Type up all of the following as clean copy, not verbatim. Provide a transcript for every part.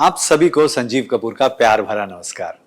आप सभी को संजीव कपूर का प्यार भरा नमस्कार।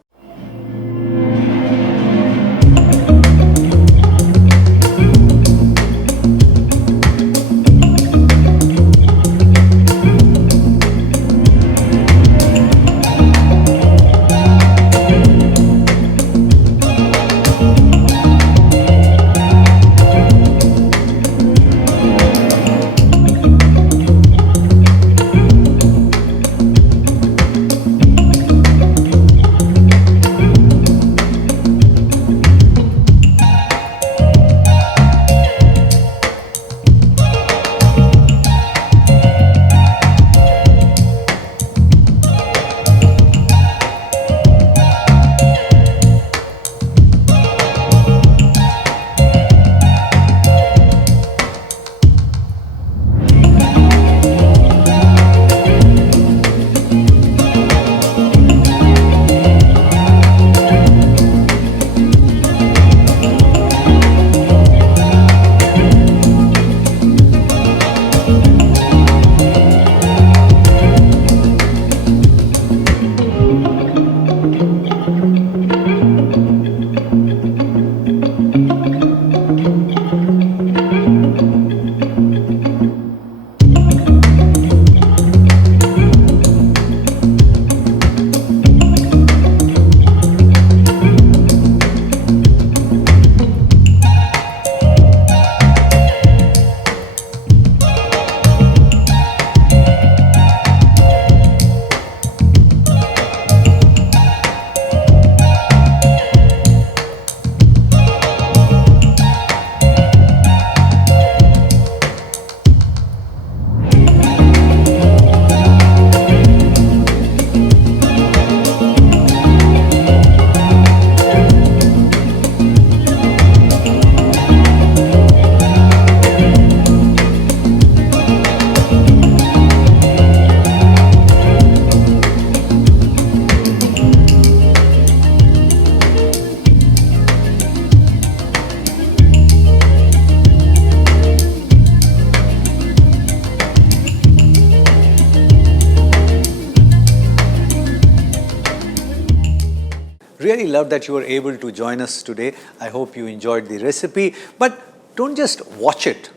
Really love that you were able to join us today. I hope you enjoyed the recipe, but don't just watch it,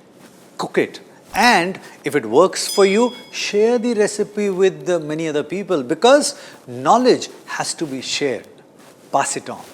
cook it. And if it works for you, share the recipe with many other people, because knowledge has to be shared. Pass it on.